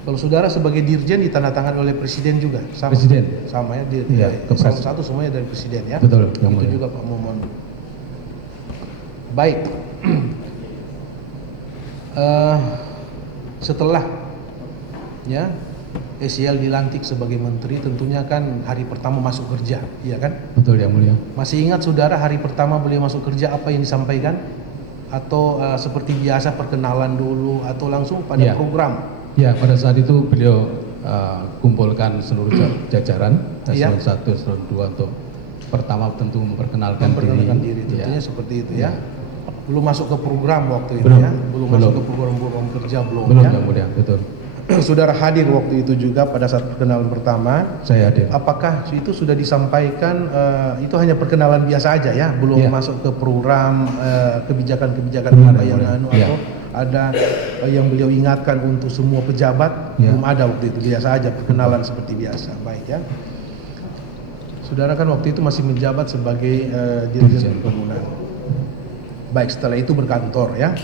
Kalau saudara sebagai dirjen ditandatangani oleh presiden juga, sama. Presiden. Sama ya, Iya, eselon 1 semuanya dari presiden ya. Betul, yang Itu mulia. juga Pak Momon. Baik. Setelah ya SEL dilantik sebagai menteri, tentunya kan hari pertama masuk kerja, ya kan? Betul yang mulia. Masih ingat saudara hari pertama beliau masuk kerja apa yang disampaikan? Atau seperti biasa perkenalan dulu atau langsung pada Iya. program? Ya, pada saat itu beliau kumpulkan seluruh jajaran Iya. eselon 1, eselon 2 untuk pertama tentu memperkenalkan Diri, diri. tentunya Ya. seperti itu ya. Belum masuk ke program waktu itu Belum. ya, belum masuk ke program kerja belum ya. Yang mulia, betul. Saudara hadir waktu itu juga pada saat perkenalan pertama. Saya hadir. Apakah itu sudah disampaikan, itu hanya perkenalan biasa aja ya, belum Iya. masuk ke program kebijakan-kebijakan Benar, apa yang benar. Iya. atau ada yang beliau ingatkan untuk semua pejabat? Iya. Belum ada waktu itu, biasa aja perkenalan seperti biasa. Baik ya. Saudara kan waktu itu masih menjabat sebagai dirjen pembangunan. Baik, setelah itu berkantor ya.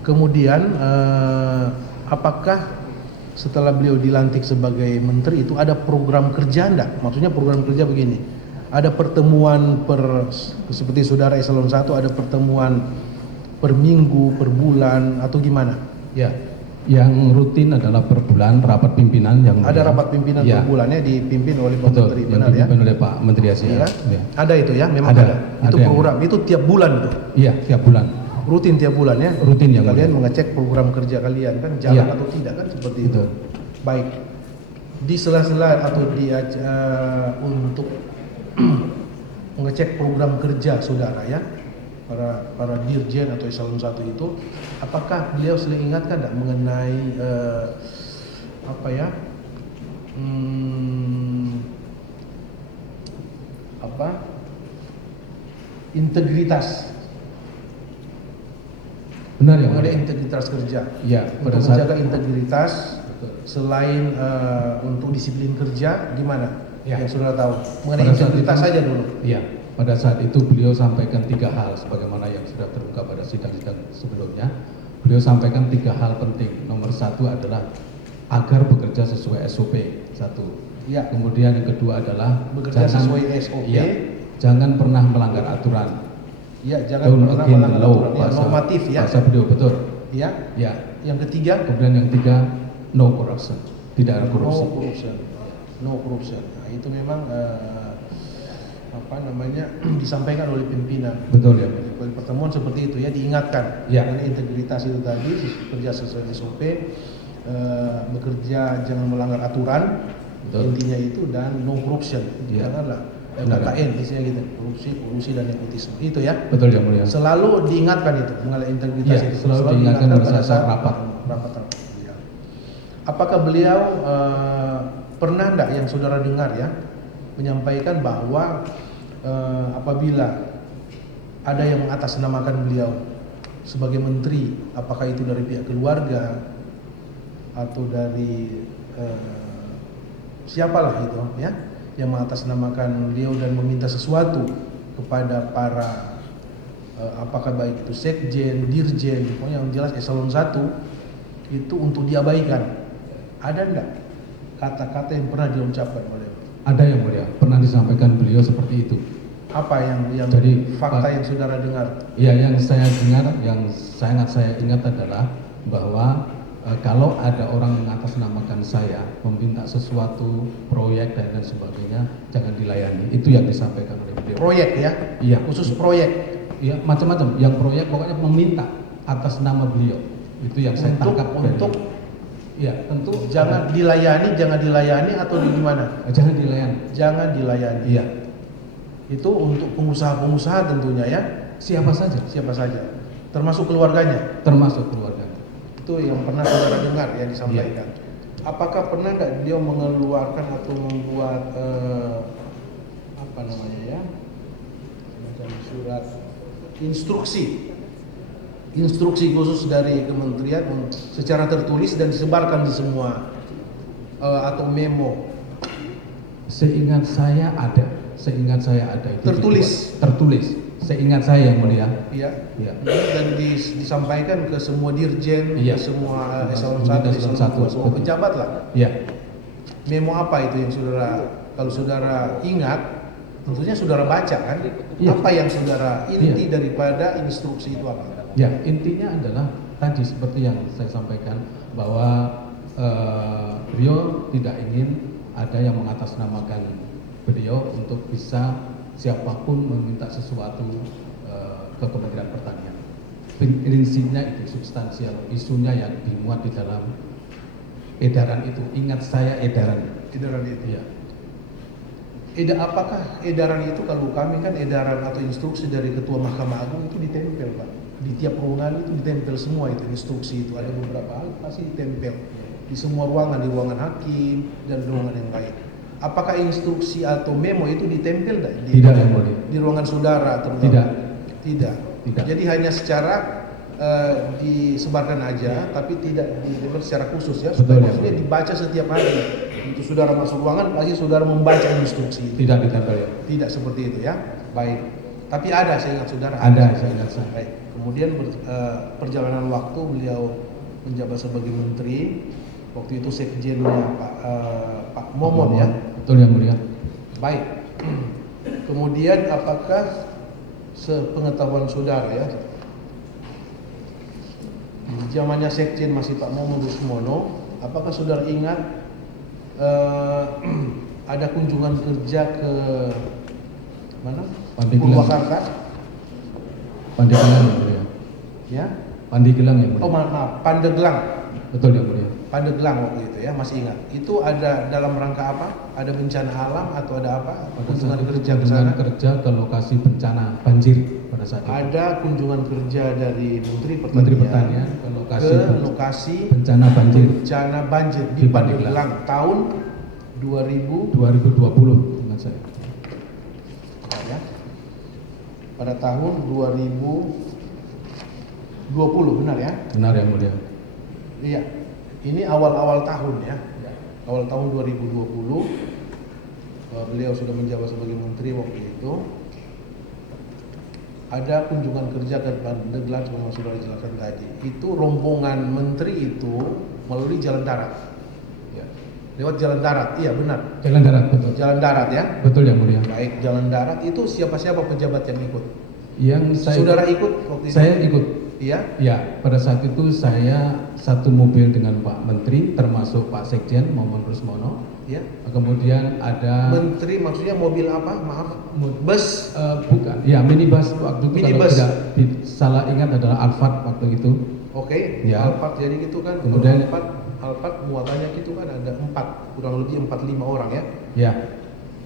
Kemudian apakah setelah beliau dilantik sebagai menteri itu ada program kerja enggak? Maksudnya program kerja begini. Ada pertemuan seperti saudara eselon 1 ada pertemuan per minggu, per bulan atau gimana? Ya. Yang rutin adalah per bulan rapat pimpinan yang Ada rapat pimpinan ya. per bulannya dipimpin oleh Pak Betul, Menteri, yang benar ya? dipimpin oleh Pak Menteri Asia. Iya. Ya. Ada itu ya, memang Ada, ada. Itu ada yang- program, itu tiap bulan itu. Iya, tiap bulan. Rutin tiap bulan ya. Rutin yang Kalian mulia. mengecek program kerja kalian kan jalan Iya. atau tidak kan seperti Betul. itu. Baik. Di sela-sela atau untuk mengecek program kerja saudara ya, para dirjen atau eselon 1 itu, apakah beliau sering ingatkan tidak mengenai integritas, Benar yang mengenai mulia. integritas kerja? Ya, pada Untuk saat menjaga integritas selain untuk disiplin kerja gimana? Ya. Yang saudara tahu mengenai Pada saat integritas itu- saja dulu. Iya, pada saat itu beliau sampaikan 3 hal sebagaimana yang sudah terungkap pada sidang-sidang sebelumnya. Beliau sampaikan 3 hal penting. Nomor 1 adalah agar bekerja sesuai SOP. 1. Ya. Kemudian yang kedua adalah Bekerja sesuai SOP. Iya, jangan pernah melanggar aturan. Ya, jangan Don't pernah against melanggar the law. aturan. Ya, normatif ya. Bahasa beliau betul. Ya. Ya. Yang ketiga, Kemudian yang 3, no corruption. Tidak ada no korupsi. corruption. No corruption. Nah, itu memang disampaikan oleh pimpinan. Betul ya. Di pertemuan seperti itu ya, diingatkan Ya. mengenai integritas itu tadi, kerja sesuai SOP, bekerja jangan melanggar aturan. Betul. Intinya itu, dan no corruption. Ya. Janganlah Benar. KKN isinya gitu, kolusi dan nepotisme. Itu ya. Betul yang mulia. Selalu diingatkan itu mengenai integritas Ya, itu. selalu diingatkan pada pada saat rapat. Ya. Apakah beliau pernah enggak yang saudara dengar ya menyampaikan bahwa apabila ada yang mengatasnamakan beliau sebagai menteri, apakah itu dari pihak keluarga atau dari siapalah itu ya, yang mengatasnamakan beliau dan meminta sesuatu kepada para apakah baik itu sekjen, dirjen, pokoknya yang jelas eselon 1 itu untuk diabaikan. Ada enggak kata-kata yang pernah diucapkan oleh? Ada yang mulia, pernah disampaikan beliau seperti itu. Apa yang Jadi, fakta Pak- yang saudara dengar? Ya, yang saya dengar, yang sangat saya ingat adalah bahwa kalau ada orang mengatasnamakan saya, meminta sesuatu, proyek dan lain sebagainya, jangan dilayani. Itu yang disampaikan oleh beliau. Proyek ya? Iya. Khusus proyek. Ya, macam-macam. Yang proyek pokoknya meminta atas nama beliau. Itu yang saya tangkap. Untuk ya, tentu jangan dilayani atau gimana? jangan dilayani. Jangan dilayani. Iya. Itu untuk pengusaha-pengusaha tentunya ya. Siapa saja, Siapa saja. Termasuk keluarganya. termasuk keluarga. Itu yang pernah saudara dengar ya disampaikan. Apakah pernah nggak beliau mengeluarkan atau membuat semacam surat instruksi khusus dari kementerian secara tertulis dan disebarkan di semua atau memo? Seingat saya ada itu Tertulis? tertulis. Seingat saya yang mulia. Iya. Iya. Dan disampaikan ke semua dirjen, Iya. ke semua eselon Unit 1, eselon eselon 2, 1, semua betul. pejabat lah. Iya. Memo apa itu yang saudara, kalau saudara ingat, tentunya saudara baca kan? Iya. Apa yang saudara inti Iya. daripada instruksi itu apa? Ya, intinya adalah tadi seperti yang saya sampaikan bahwa beliau tidak ingin ada yang mengatasnamakan beliau untuk bisa siapapun meminta sesuatu ke Kementerian Pertanian. Prinsipnya itu substansial, isunya yang dimuat di dalam edaran itu. Ingat saya edaran. Edaran itu. Ya. Apakah edaran itu, kalau kami kan edaran atau instruksi dari Ketua Mahkamah Agung itu ditempel Pak. Di tiap ruangan itu ditempel semua itu instruksi itu. Ada beberapa hal pasti ditempel di semua ruangan, di ruangan hakim dan ruangan yang lain. Apakah instruksi atau memo itu ditempel Tidak, yang mulia. di ruangan saudara terutama? Tidak. Tidak. Tidak. Jadi hanya secara disebarkan aja, tapi tidak ditempel secara khusus ya. Betul, ya. Maksudnya dibaca setiap hari. Untuk saudara masuk ruangan, pasti saudara membaca instruksi itu. Tidak ditempel ya. Tidak seperti itu ya. Baik. Tapi ada, saya ingat saudara. Ada, saya ingat saya. Baik. Kemudian perjalanan waktu beliau menjabat sebagai menteri. Waktu itu sekjennya Pak Momon ya. Betul yang mulia. Baik. Kemudian apakah sepengetahuan saudara ya, zamannya sekjen masih Pak Momon Rusmono, apakah saudara ingat ada kunjungan kerja ke mana? Pandeglang. Purwakarta? Pandeglang yang mulia. Ya. Pandeglang yang mulia. Oh maaf, Pandeglang. Betul yang mulia. Pandeglang waktu itu ya, masih ingat. Itu ada dalam rangka apa? Ada bencana alam atau ada apa? Pada saat Kunjungan kerja ke kunjungan sana? kerja ke lokasi bencana banjir pada saat itu. Ada kunjungan kerja dari Menteri Pertanian, Menteri Pertanian ke lokasi lokasi bencana banjir bencana banjir di Di Pandeglang Pandeglang. tahun 2000 2020 dengan saya. ya. Pada tahun 2020 benar ya? Benar yang mulia. Iya. Ini awal-awal tahun ya. Awal tahun 2020 beliau sudah menjabat sebagai menteri waktu itu. Ada kunjungan kerja ke Pandeglang seperti sudah dijelaskan tadi. Itu rombongan menteri itu melalui jalan darat. Ya. Lewat jalan darat, iya benar. Jalan darat betul. Jalan darat ya. Betul yang mulia. Baik, jalan darat itu siapa-siapa pejabat yang ikut? Yang saya Saudara ikut waktu itu? saya ikut. Iya. Ya, pada saat itu saya satu mobil dengan Pak Menteri termasuk Pak Sekjen Momon Rusmono. Iya. Kemudian ada Menteri maksudnya mobil apa? Maaf. Bus. bukan. Ya, minibus waktu itu Minibus. kalau tidak salah ingat adalah Alphard waktu itu. Oke. Ya. Alphard jadi gitu kan. Kemudian- Alphard muatannya gitu kan ada 4, kurang lebih 4-5 orang ya. Ya,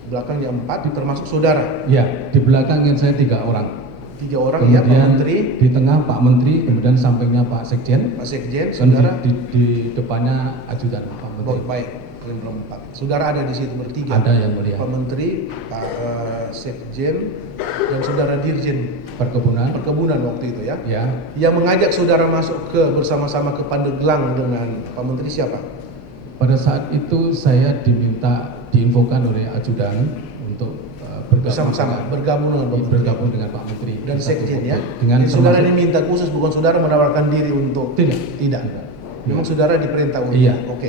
Belakangnya 4 termasuk saudara. ya, di belakang saya 3 orang. 3 orang ya, Pak Kemudian Menteri, di tengah Pak Menteri, kemudian sampingnya Pak Sekjen, Pak Sekjen, dan saudara. di depannya ajudan Pak Menteri. Baik, kalian belum 4. Saudara ada di situ bertiga. Ada yang mulia. Pak Menteri, Pak Sekjen, dan saudara Dirjen Perkebunan. waktu itu ya. Ya, Yang mengajak saudara masuk bersama-sama ke Pandeglang dengan Pak Menteri siapa? pada saat itu saya diinfokan oleh ajudan untuk Bersama-sama bergabung dengan Pak Menteri. bergabung dengan Pak Menteri Dan Kita Sekjen ya. dengan Jadi saudara termasuk- diminta khusus, bukan saudara menawarkan diri untuk Tidak. Tidak. Memang saudara diperintah untuk. Iya. Oke.